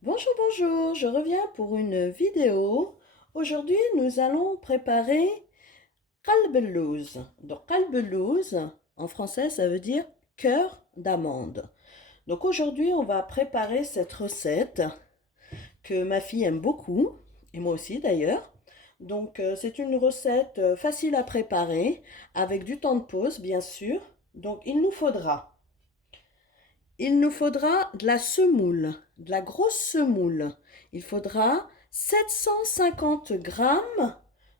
Bonjour, bonjour, je reviens pour une vidéo. Aujourd'hui, nous allons préparer kalbelouz. Donc, kalbelouz, en français, ça veut dire cœur d'amande. Donc, aujourd'hui, on va préparer cette recette que ma fille aime beaucoup, et moi aussi d'ailleurs. Donc, c'est une recette facile à préparer, avec du temps de pause, bien sûr. Donc, il nous faudra de la semoule, de la grosse semoule. Il faudra 750 grammes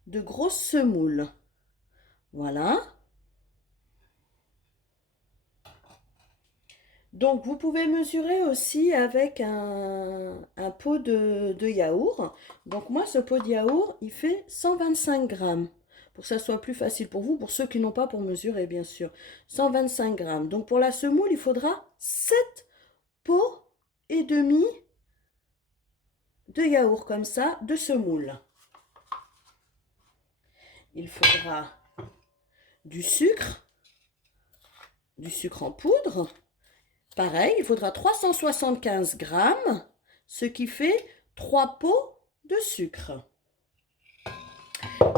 de grosse semoule. Voilà. Donc vous pouvez mesurer aussi avec un pot de yaourt. Donc moi, ce pot de yaourt, il fait 125 grammes. Pour que ça soit plus facile pour vous, pour ceux qui n'ont pas pour mesurer, bien sûr. 125 grammes. Donc pour la semoule, il faudra 7 pots et demi de yaourt comme ça, de semoule. Il faudra du sucre en poudre. Pareil, il faudra 375 grammes, ce qui fait 3 pots de sucre.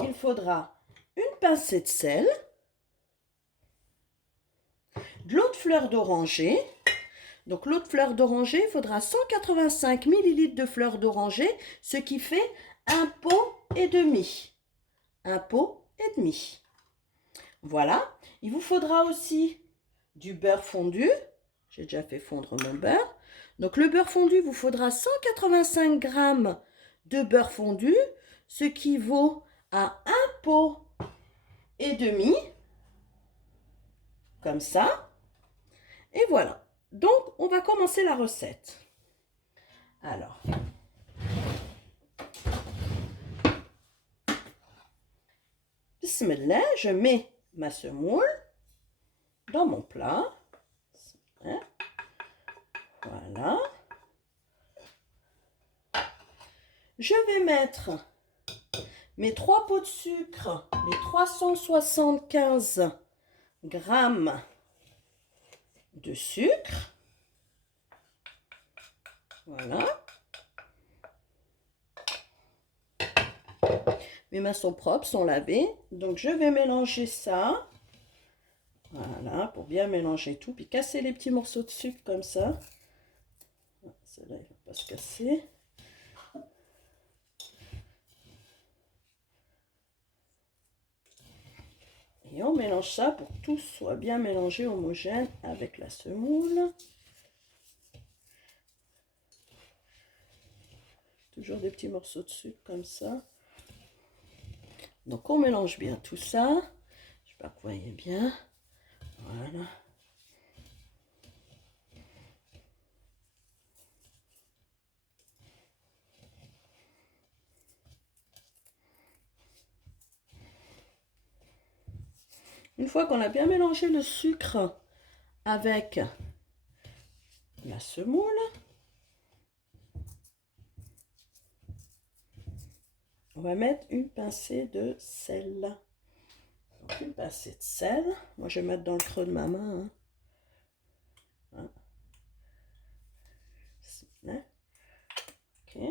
Il faudra une pincée de sel, de l'eau de fleur d'oranger. Donc l'eau de fleur d'oranger, il faudra 185 millilitres de fleur d'oranger, ce qui fait un pot et demi. Un pot et demi. Voilà. Il vous faudra aussi du beurre fondu. J'ai déjà fait fondre mon beurre. Donc le beurre fondu, il vous faudra 185 grammes de beurre fondu, ce qui vaut à un pot et demi, comme ça. Et voilà. Donc on va commencer la recette. Alors, bismillah, je mets ma semoule dans mon plat. Voilà. Je vais mettre mes 3 pots de sucre, les 375 grammes de sucre. Voilà. Mes mains sont propres, sont lavées. Donc je vais mélanger ça. Voilà, pour bien mélanger tout. Puis casser les petits morceaux de sucre comme ça. Celle-là, il ne va pas se casser. Et on mélange ça pour que tout soit bien mélangé, homogène avec la semoule. Toujours des petits morceaux de sucre comme ça. Donc on mélange bien tout ça. J'espère que vous voyez bien. Voilà. Une fois qu'on a bien mélangé le sucre avec la semoule, on va mettre une pincée de sel. Donc une pincée de sel. Moi, je vais mettre dans le creux de ma main. Hein. Ok.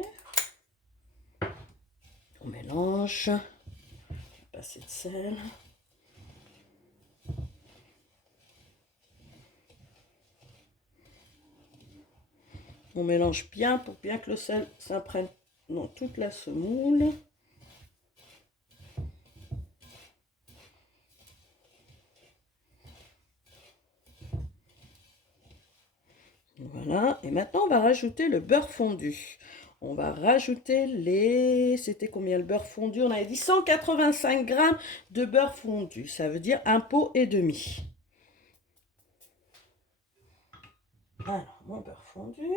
On mélange. Une pincée de sel. On mélange bien pour bien que le sel s'imprègne dans toute la semoule. Voilà, et maintenant on va rajouter le beurre fondu. On va rajouter C'était combien le beurre fondu? On avait dit 185 grammes de beurre fondu. Ça veut dire un pot et demi. Alors, mon beurre fondu.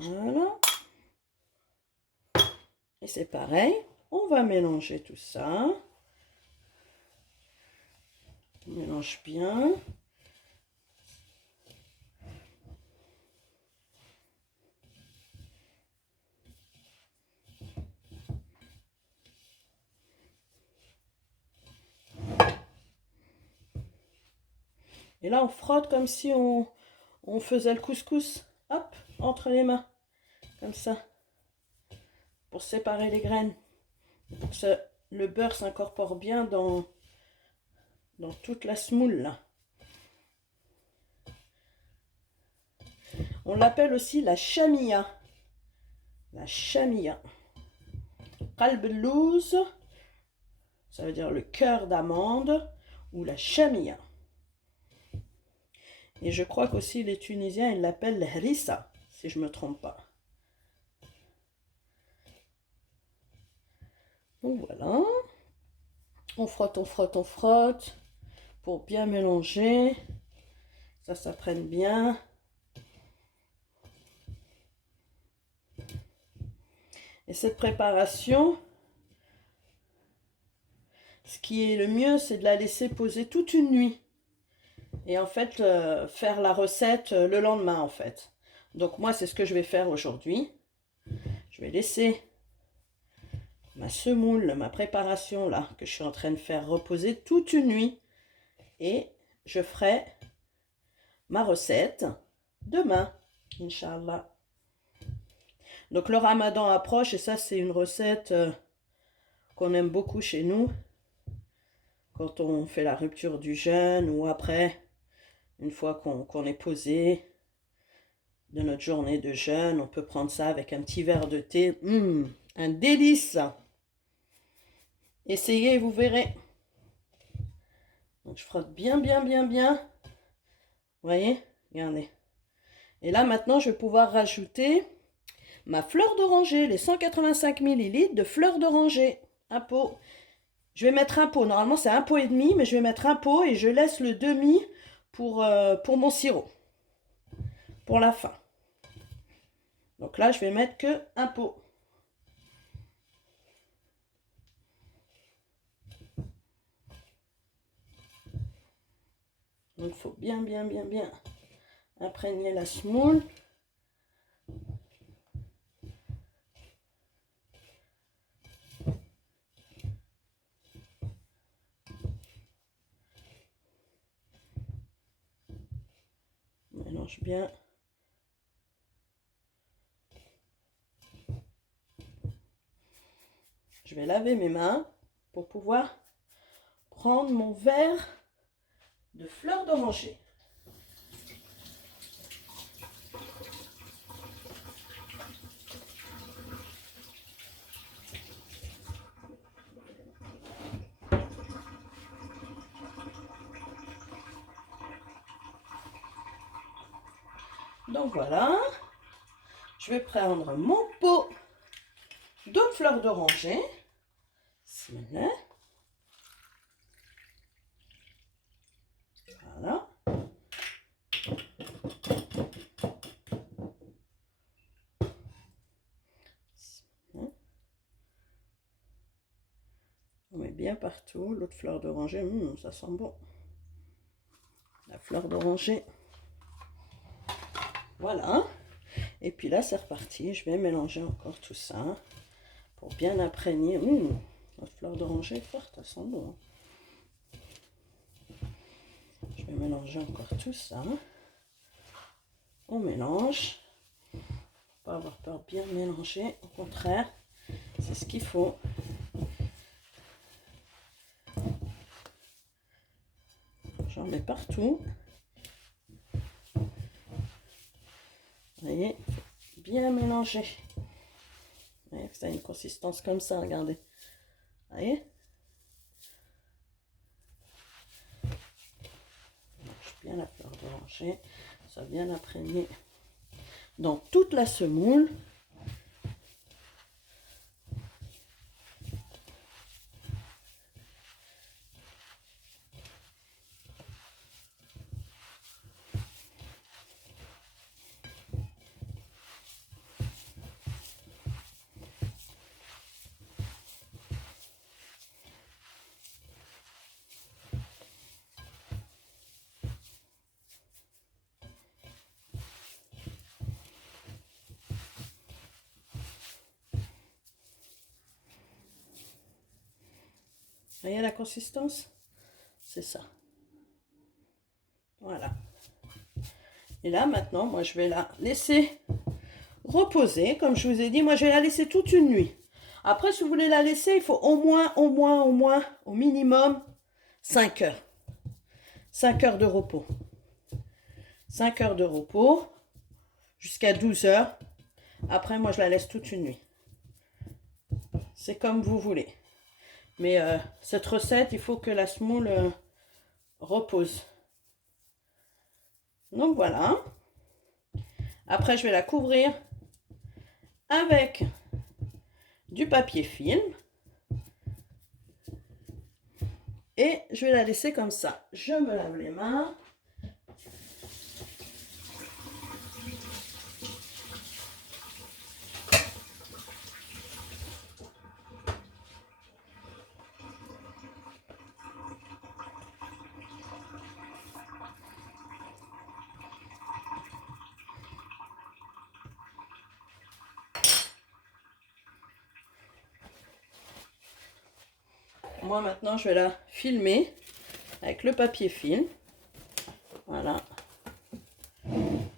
Voilà. Et c'est pareil. On va mélanger tout ça. On mélange bien. Et là, on frotte comme si on faisait le couscous. Hop, entre les mains. Comme ça. Pour séparer les graines. Pour que le beurre s'incorpore bien dans toute la semoule là. On l'appelle aussi la chamia. La chamia. Qalb al-louz, ça veut dire le cœur d'amande ou la chamia. Et je crois qu'aussi les Tunisiens, ils l'appellent l'harissa, si je ne me trompe pas. Donc voilà. On frotte, on frotte, on frotte pour bien mélanger. Ça prenne bien. Et cette préparation, ce qui est le mieux, c'est de la laisser poser toute une nuit. Et en fait, faire la recette le lendemain, en fait. Donc moi, c'est ce que je vais faire aujourd'hui. Je vais laisser ma semoule, ma préparation là, que je suis en train de faire reposer toute une nuit. Et je ferai ma recette demain, Inch'Allah. Donc le ramadan approche et ça, c'est une recette qu'on aime beaucoup chez nous. Quand on fait la rupture du jeûne ou après, une fois qu'on est posé de notre journée de jeûne, on peut prendre ça avec un petit verre de thé. Un délice! Essayez, vous verrez. Donc je frotte bien, bien, bien, bien. Vous voyez? Regardez. Et là, maintenant, je vais pouvoir rajouter ma fleur d'oranger, les 185 ml de fleur d'oranger. Un pot. Je vais mettre un pot. Normalement, c'est un pot et demi, mais je vais mettre un pot et je laisse le demi pour mon sirop. Pour la fin. Donc là, je vais mettre que un pot. Donc, il faut bien, bien, bien, bien imprégner la semoule. On mélange bien. Je vais laver mes mains pour pouvoir prendre mon verre de fleur d'oranger. Donc voilà, je vais prendre mon pot de fleurs d'oranger. Voilà. On met bien partout. L'autre fleur d'oranger, ça sent bon. La fleur d'oranger. Voilà. Et puis là, c'est reparti. Je vais mélanger encore tout ça pour bien imprégner. La fleur d'oranger est forte, elle sent bon. Je vais mélanger encore tout ça. On mélange. Pas avoir peur de bien mélanger. Au contraire, c'est ce qu'il faut. J'en mets partout. Vous voyez, bien mélanger. Vous voyez, ça a une consistance comme ça, regardez. Vous voyez? Je mélange bien la fleur d'oranger. Ça bien imprégné dans toute la semoule. Vous voyez la consistance? C'est ça. Voilà. Et là, maintenant, moi, je vais la laisser reposer. Comme je vous ai dit, moi, je vais la laisser toute une nuit. Après, si vous voulez la laisser, il faut au minimum 5 heures. 5 heures de repos. 5 heures de repos jusqu'à 12 heures. Après, moi, je la laisse toute une nuit. C'est comme vous voulez. Mais cette recette, il faut que la semoule repose. Donc voilà. Après, je vais la couvrir avec du papier film. Et je vais la laisser comme ça. Je me lave les mains. Moi maintenant je vais la filmer avec le papier film. Voilà. Même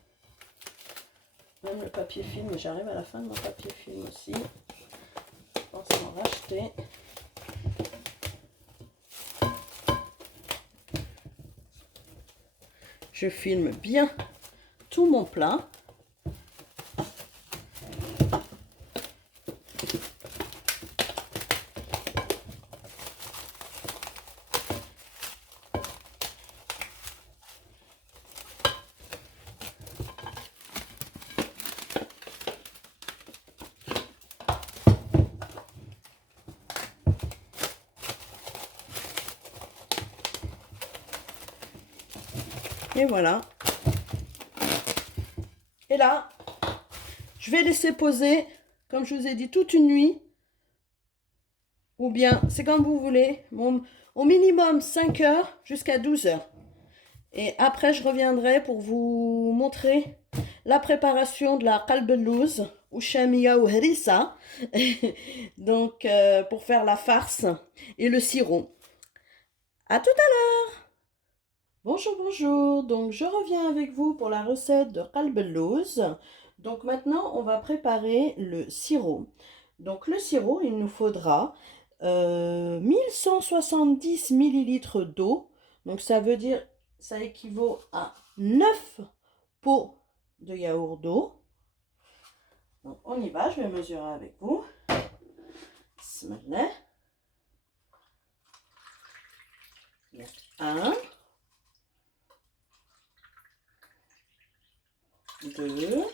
le papier film, j'arrive à la fin de mon papier film aussi. Je pense en racheter. Je filme bien tout mon plat. Et voilà. Et là, je vais laisser poser, comme je vous ai dit, toute une nuit. Ou bien, c'est comme vous voulez. Au minimum 5 heures jusqu'à 12 heures. Et après, je reviendrai pour vous montrer la préparation de la qalbelouz ou chamia ou harissa. Donc, pour faire la farce et le sirop. À tout à l'heure. Bonjour, bonjour. Donc, je reviens avec vous pour la recette de qalbelouz. Donc, maintenant, on va préparer le sirop. Donc, le sirop, il nous faudra 1170 millilitres d'eau. Donc, ça veut dire, ça équivaut à 9 pots de yaourt d'eau. Donc, on y va. Je vais mesurer avec vous. Bismillah. 1, 2,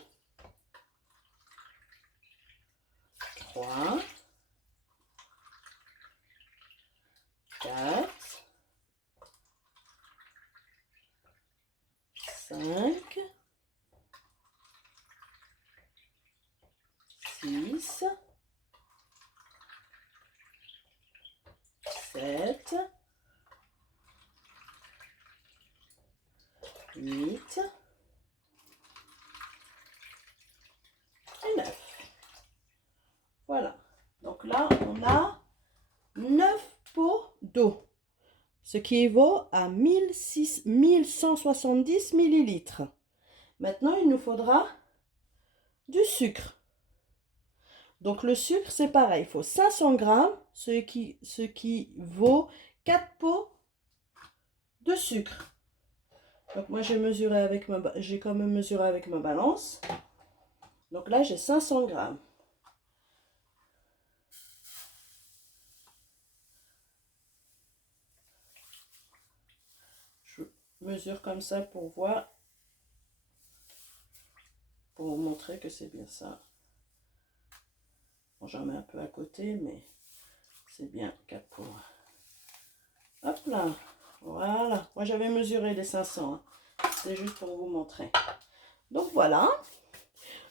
3, 4, 5, 6, 7, 8 et 9. Voilà. Donc là, on a 9 pots d'eau, ce qui équivaut à 1170 millilitres. Maintenant, il nous faudra du sucre. Donc le sucre, c'est pareil, il faut 500 grammes, ce qui vaut 4 pots de sucre. Donc moi, j'ai quand même mesuré avec ma balance. Donc là, j'ai 500 grammes. Je mesure comme ça pour voir, pour vous montrer que c'est bien ça. Bon, j'en mets un peu à côté, mais c'est bien 4 pots. Hop là, voilà. Moi, j'avais mesuré les 500. Hein. C'est juste pour vous montrer. Donc voilà.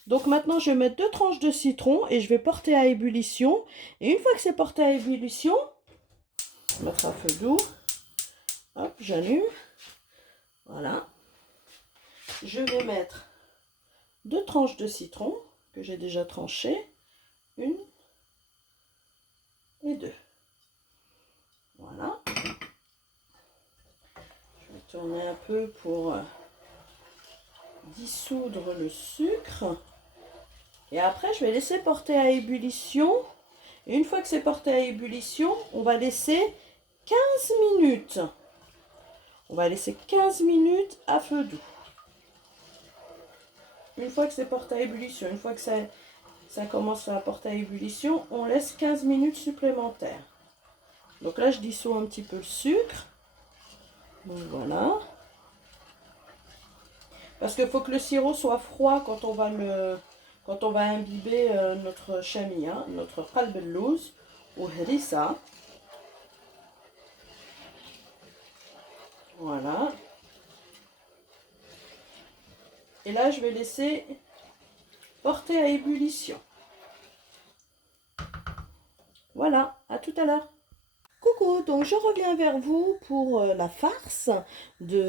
Donc maintenant, je vais mettre 2 tranches de citron et je vais porter à ébullition. Et une fois que c'est porté à ébullition, je vais mettre un feu doux. Hop, j'allume. Voilà. Je vais mettre 2 tranches de citron que j'ai déjà tranchées. 1 et 2. Voilà. Je vais Tourner un peu pour dissoudre le sucre. Et après, je vais laisser porter à ébullition. Et une fois que c'est porté à ébullition, on va laisser 15 minutes. On va laisser 15 minutes à feu doux. Une fois que c'est porté à ébullition, une fois que ça commence à porter à ébullition, on laisse 15 minutes supplémentaires. Donc là, je dissous un petit peu le sucre. Donc voilà. Parce qu'il faut que le sirop soit froid quand on va imbiber notre chamia, notre qalb al-lawz ou harissa. Voilà. Et là, je vais laisser porter à ébullition. Voilà, à tout à l'heure. Coucou, donc je reviens vers vous pour la farce du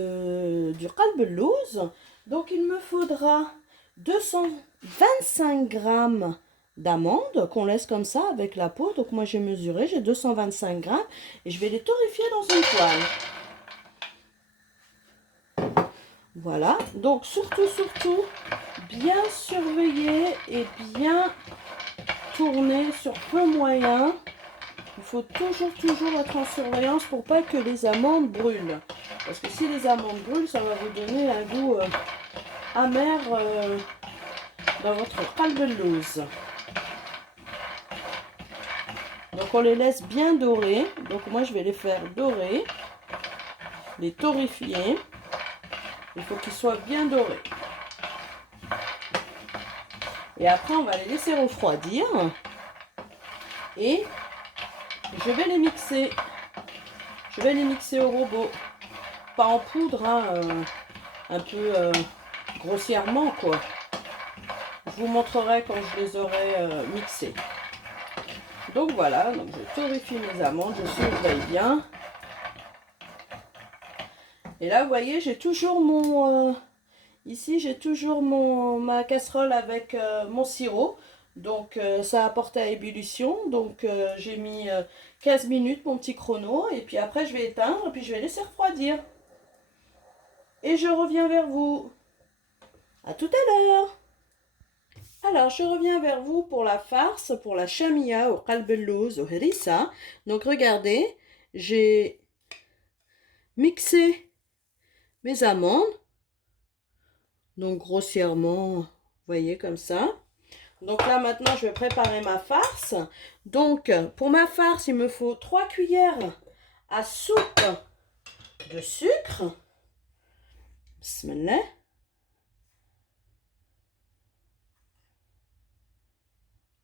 qalb al-lawz. Donc il me faudra 225 grammes d'amandes qu'on laisse comme ça avec la peau. Donc moi j'ai mesuré, j'ai 225 grammes et je vais les torréfier dans une poêle. Voilà, donc surtout, bien surveiller et bien tourner sur feu moyen. Il faut toujours être en surveillance pour pas que les amandes brûlent. Parce que si les amandes brûlent, ça va vous donner un goût amer dans votre qalb al-lawz. Donc on les laisse bien dorer. Donc moi je vais les faire dorer, les torréfier. Il faut qu'ils soient bien dorés. Et après, on va les laisser refroidir. Et je vais les mixer. Je vais les mixer au robot. Pas en poudre, hein, un peu grossièrement, quoi. Je vous montrerai quand je les aurai mixés. Donc voilà, donc je torréfie mes amandes, je surveille bien. Et là, vous voyez, j'ai toujours mon... ici, j'ai toujours ma casserole avec mon sirop. Donc, ça a porté à ébullition. Donc, j'ai mis 15 minutes, mon petit chrono. Et puis après, je vais éteindre. Et puis, je vais laisser refroidir. Et je reviens vers vous. À tout à l'heure. Alors, je reviens vers vous pour la farce, pour la chamia au qalb al-lawz, au harissa. Donc, regardez, j'ai mixé mes amandes. Donc, grossièrement, vous voyez, comme ça. Donc là, maintenant, je vais préparer ma farce. Donc, pour ma farce, il me faut 3 cuillères à soupe de sucre. Bismillah.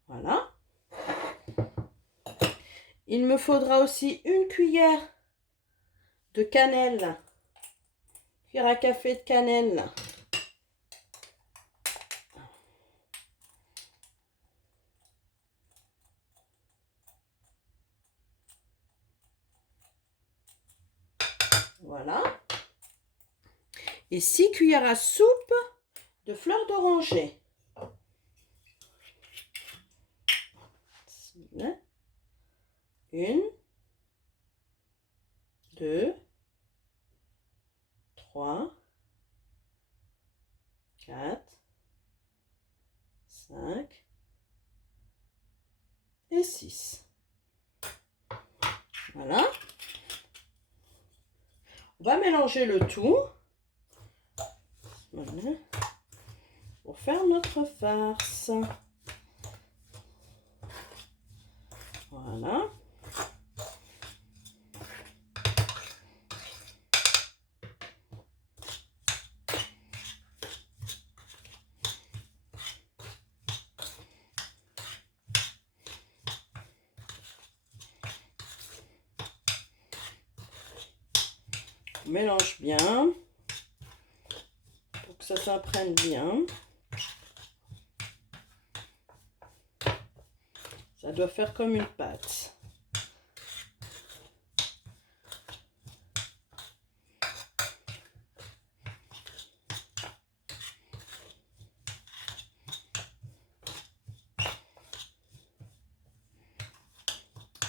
Voilà. Il me faudra aussi une cuillère de cannelle. Cuillère à café de cannelle. Voilà. Et 6 cuillères à soupe de fleurs d'oranger. Une, 2, 3, 4, 5 et 6. Voilà. On va mélanger le tout. Voilà. Pour faire notre farce. Voilà. On mélange bien pour que ça s'imprègne bien. Ça doit faire comme une pâte.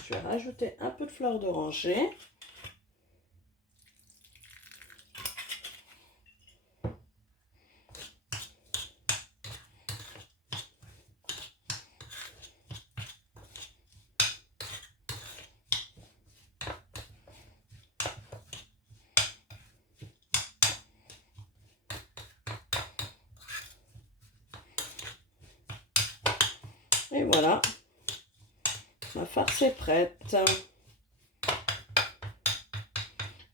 Je vais rajouter un peu de fleur d'oranger. Et voilà, ma farce est prête.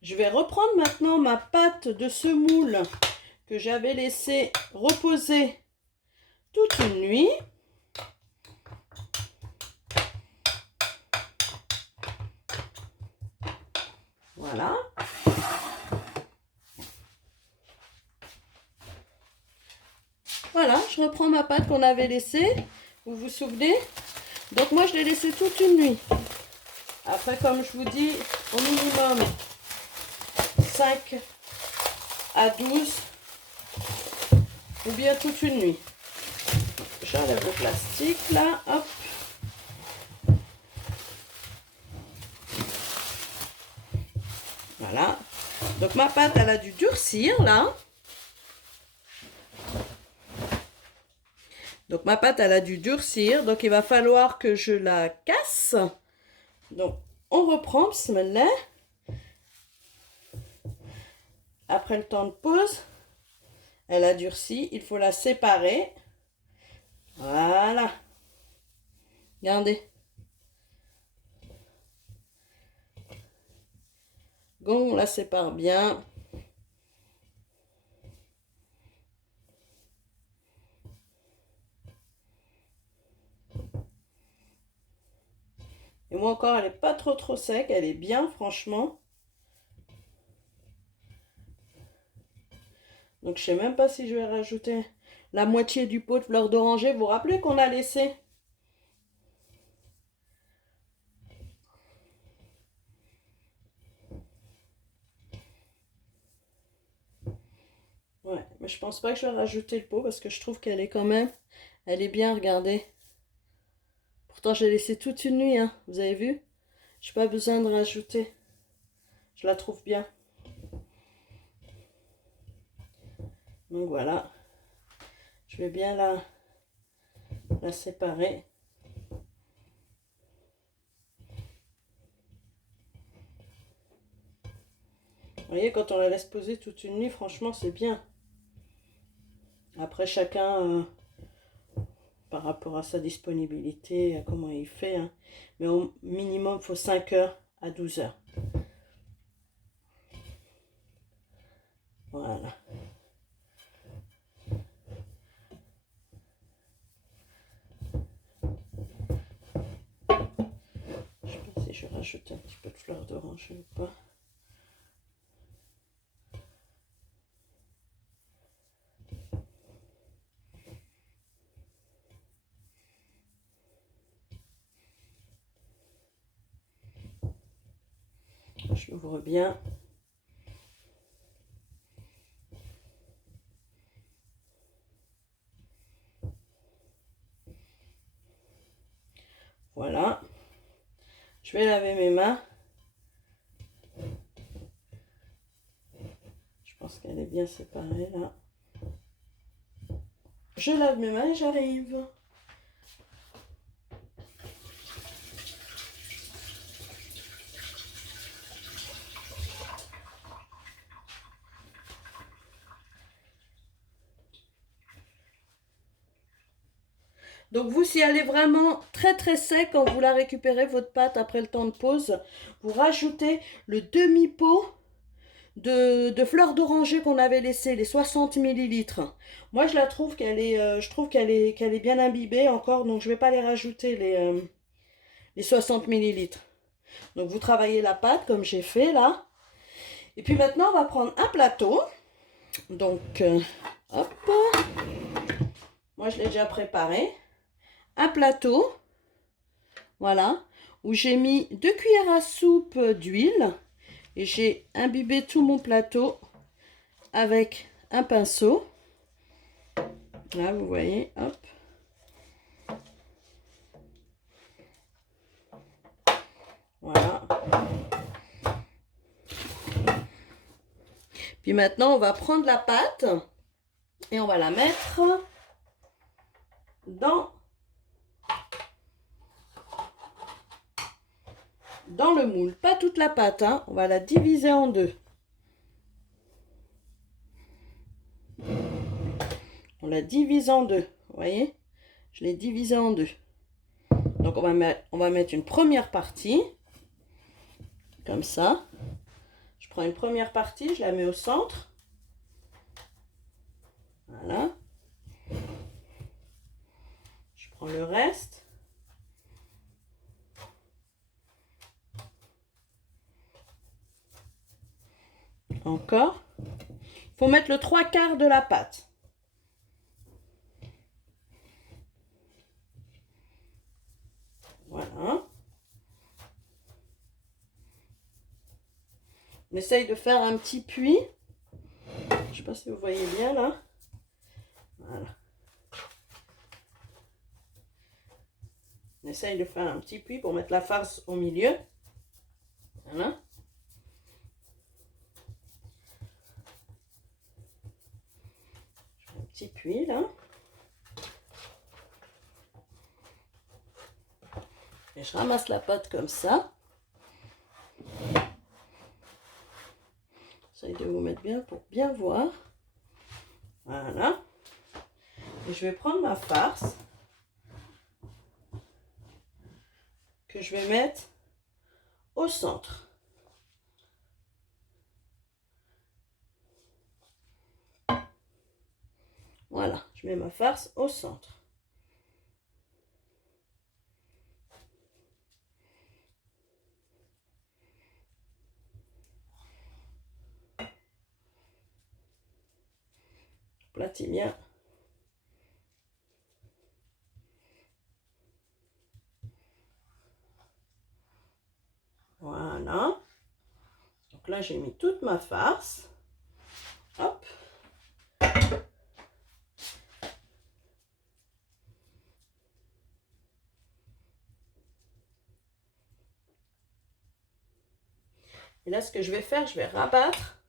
Je vais reprendre maintenant ma pâte de semoule que j'avais laissé reposer toute une nuit. Voilà. Voilà, je reprends ma pâte qu'on avait laissée. Vous vous souvenez? Donc moi, je l'ai laissée toute une nuit. Après, comme je vous dis, au minimum 5 à 12 ou bien toute une nuit. J'enlève le plastique là, hop. Voilà. Donc ma pâte, elle a dû durcir là. Donc ma pâte, elle a dû durcir. Donc il va falloir que je la casse. Donc on reprend, bismillah. Après le temps de pause, elle a durci. Il faut la séparer. Voilà. Regardez. On la sépare bien. Et moi encore, elle n'est pas trop sec. Elle est bien, franchement. Donc, je ne sais même pas si je vais rajouter la moitié du pot de fleurs d'oranger. Vous vous rappelez qu'on a laissé? Ouais, mais je pense pas que je vais rajouter le pot parce que je trouve qu'elle est quand même... Elle est bien, regardez. Pourtant, j'ai laissé toute une nuit, hein. Vous avez vu? Je n'ai pas besoin de rajouter. Je la trouve bien. Donc voilà. Je vais bien la séparer. Vous voyez, quand on la laisse poser toute une nuit, franchement, c'est bien. Après, chacun, par rapport à sa disponibilité, à comment il fait. Hein. Mais au minimum, il faut 5 heures à 12 heures. Voilà. Je sais pas si je vais rajouter un petit peu de fleurs d'oranger ou pas. Je l'ouvre bien. Voilà. Je vais laver mes mains. Je pense qu'elle est bien séparée là. Je lave mes mains et j'arrive. Donc vous, si elle est vraiment très sec, quand vous la récupérez, votre pâte, après le temps de pause, vous rajoutez le demi-pot de fleurs d'oranger qu'on avait laissé, les 60 millilitres. Moi, je la trouve qu'elle est, je trouve qu'elle est bien imbibée encore, donc je ne vais pas les rajouter, les 60 millilitres. Donc vous travaillez la pâte comme j'ai fait là. Et puis maintenant, on va prendre un plateau. Donc, hop. Moi, je l'ai déjà préparé. Un plateau, voilà, où j'ai mis 2 cuillères à soupe d'huile et j'ai imbibé tout mon plateau avec un pinceau. Là, vous voyez, hop. Voilà. Puis maintenant, on va prendre la pâte et on va la mettre dans le moule. Pas toute la pâte, hein. On va la diviser en deux. On la divise en deux, vous voyez? Je l'ai divisé en deux. Donc on va mettre une première partie, comme ça. Je prends une première partie, je la mets au centre. Voilà. Je prends le reste. Encore. Il faut mettre le 3/4 de la pâte. Voilà. On essaye de faire un petit puits. Je ne sais pas si vous voyez bien là. Voilà. On essaye de faire un petit puits pour mettre la farce au milieu. Voilà. Je fais un petit puits là. Et je ramasse la pâte comme ça. J'essaye de vous mettre bien pour bien voir. Voilà. Et je vais prendre ma farce que je vais mettre au centre. Voilà, je mets ma farce au centre. Aplatis bien. Voilà. Donc là, j'ai mis toute ma farce. Hop. Et là, ce que je vais faire, je vais rabattre,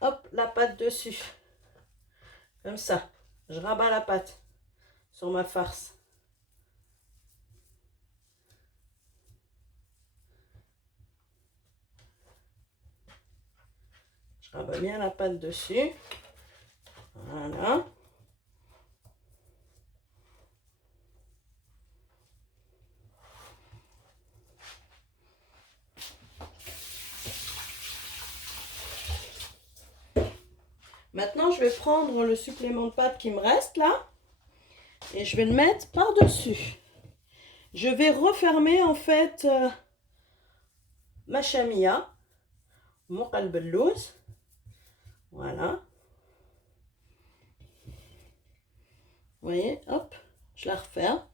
hop, la pâte dessus. Comme ça. Je rabats la pâte sur ma farce. Je rabats bien la pâte dessus. Voilà. Maintenant, je vais prendre le supplément de pâte qui me reste là et je vais le mettre par-dessus. Je vais refermer en fait ma chamia, mon qalbellouz. Voilà. Vous voyez, hop, je la referme.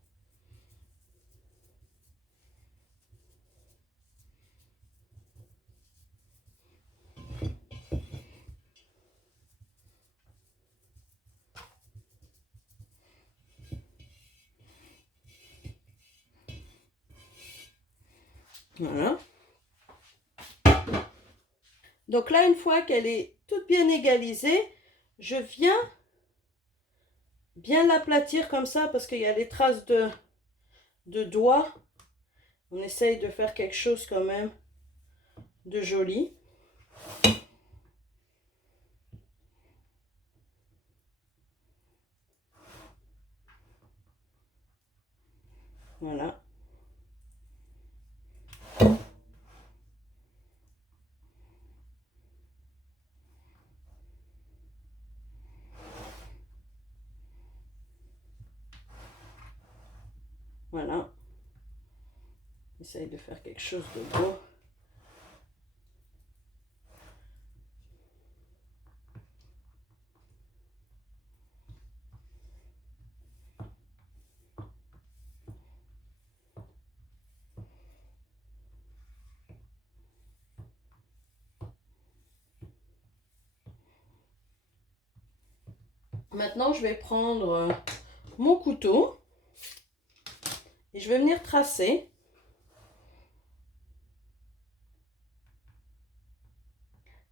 Voilà. Donc là, une fois qu'elle est toute bien égalisée, je viens bien l'aplatir comme ça parce qu'il y a des traces de doigts. On essaye de faire quelque chose quand même de joli. Voilà. Voilà. Essaye de faire quelque chose de beau. Maintenant, je vais prendre mon couteau et je vais venir tracer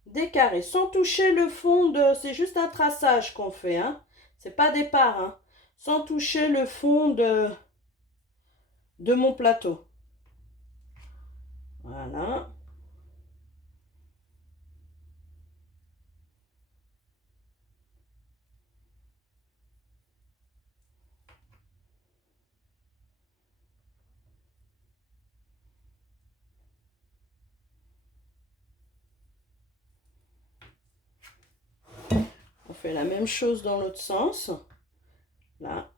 des carrés sans toucher le fond de... C'est juste un traçage qu'on fait, hein. C'est pas des parts, hein. Sans toucher le fond de mon plateau. Voilà. fait la même chose dans l'autre sens. Là.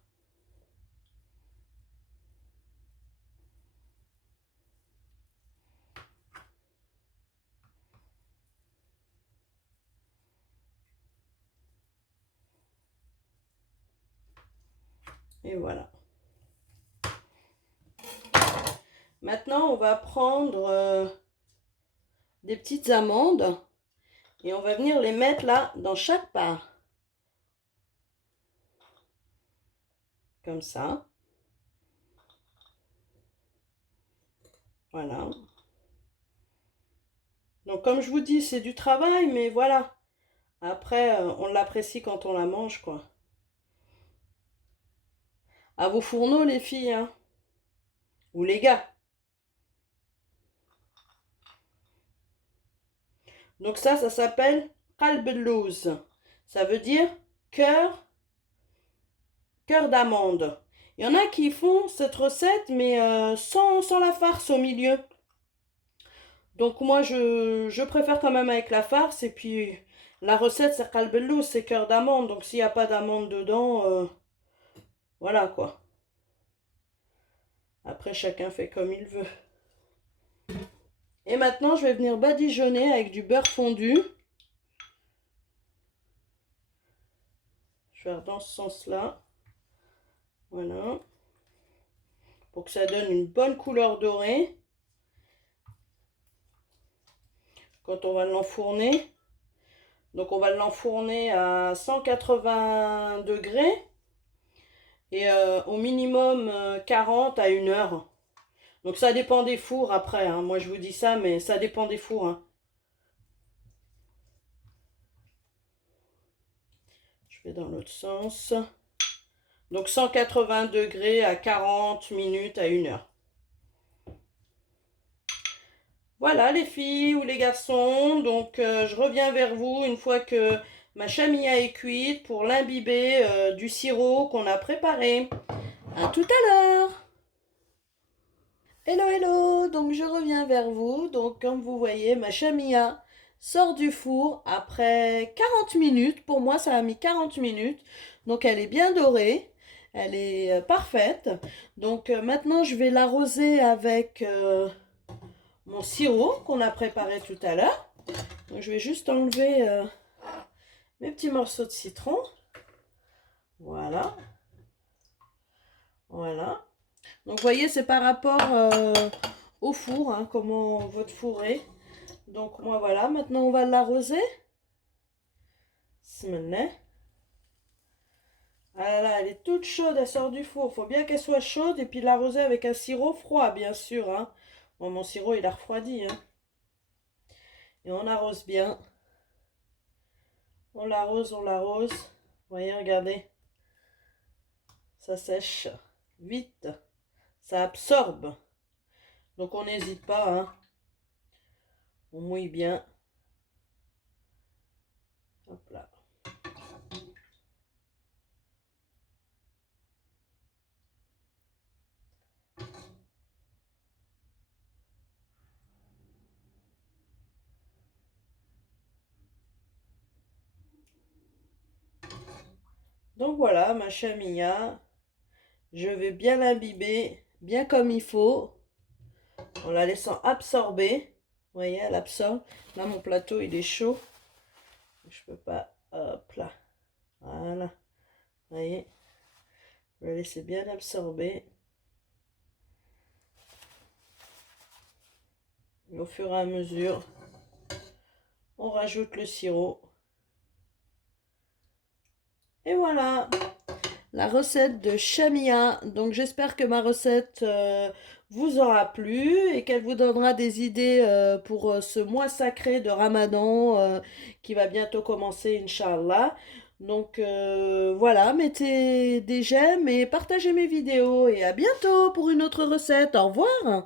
Et voilà. Maintenant, on va prendre des petites amandes et on va venir les mettre là dans chaque part. Comme ça. Voilà. Donc comme je vous dis, c'est du travail, mais voilà. Après, on l'apprécie quand on la mange, quoi. À vos fourneaux, les filles, hein. Ou les gars. Donc ça s'appelle qalbelouz. Ça veut dire cœur, cœur d'amande. Il y en a qui font cette recette, mais sans la farce au milieu. Donc moi, je préfère quand même avec la farce. Et puis, la recette, c'est qalbelouz, c'est cœur d'amande. Donc s'il n'y a pas d'amande dedans, voilà quoi. Après, chacun fait comme il veut. Et maintenant, je vais venir badigeonner avec du beurre fondu. Je vais faire dans ce sens-là. Voilà. Pour que ça donne une bonne couleur dorée. Quand on va l'enfourner. Donc, on va l'enfourner à 180 degrés. Et au minimum 40 à 1 heure. Donc, ça dépend des fours après. Hein. Moi, je vous dis ça, mais ça dépend des fours. Hein. Je vais dans l'autre sens. Donc 180 degrés à 40 minutes à 1 heure. Voilà les filles ou les garçons. Donc je reviens vers vous une fois que ma chamilla est cuite pour l'imbiber du sirop qu'on a préparé. À tout à l'heure. Hello hello, donc je reviens vers vous. Donc comme vous voyez, ma chamilla sort du four après 40 minutes. Pour moi, ça a mis 40 minutes. Donc elle est bien dorée. Elle est parfaite. Donc maintenant, je vais l'arroser avec mon sirop qu'on a préparé tout à l'heure. Donc je vais juste enlever mes petits morceaux de citron. Voilà. Voilà. Donc vous voyez, c'est par rapport au four, hein, comment votre four est. Donc moi voilà, maintenant on va l'arroser. Ah là là, elle est toute chaude, elle sort du four. Faut bien qu'elle soit chaude et puis l'arroser avec un sirop froid, bien sûr. Hein. Bon, mon sirop, il a refroidi. Hein. Et on arrose bien. On l'arrose, on l'arrose. Vous voyez, regardez. Ça sèche vite. Ça absorbe. Donc on n'hésite pas. Hein. On mouille bien. Hop là. Donc voilà, ma chamilla. Je vais bien l'imbiber, bien comme il faut. En la laissant absorber. Vous voyez, elle absorbe. Là, mon plateau, il est chaud. Je peux pas. Hop là. Voilà. Vous voyez. Je vais la laisser bien absorber. Et au fur et à mesure, on rajoute le sirop. Et voilà. La recette de chamilla. Donc j'espère que ma recette vous aura plu et qu'elle vous donnera des idées pour ce mois sacré de Ramadan qui va bientôt commencer, Inch'Allah. Donc voilà, mettez des j'aime et partagez mes vidéos et à bientôt pour une autre recette. Au revoir.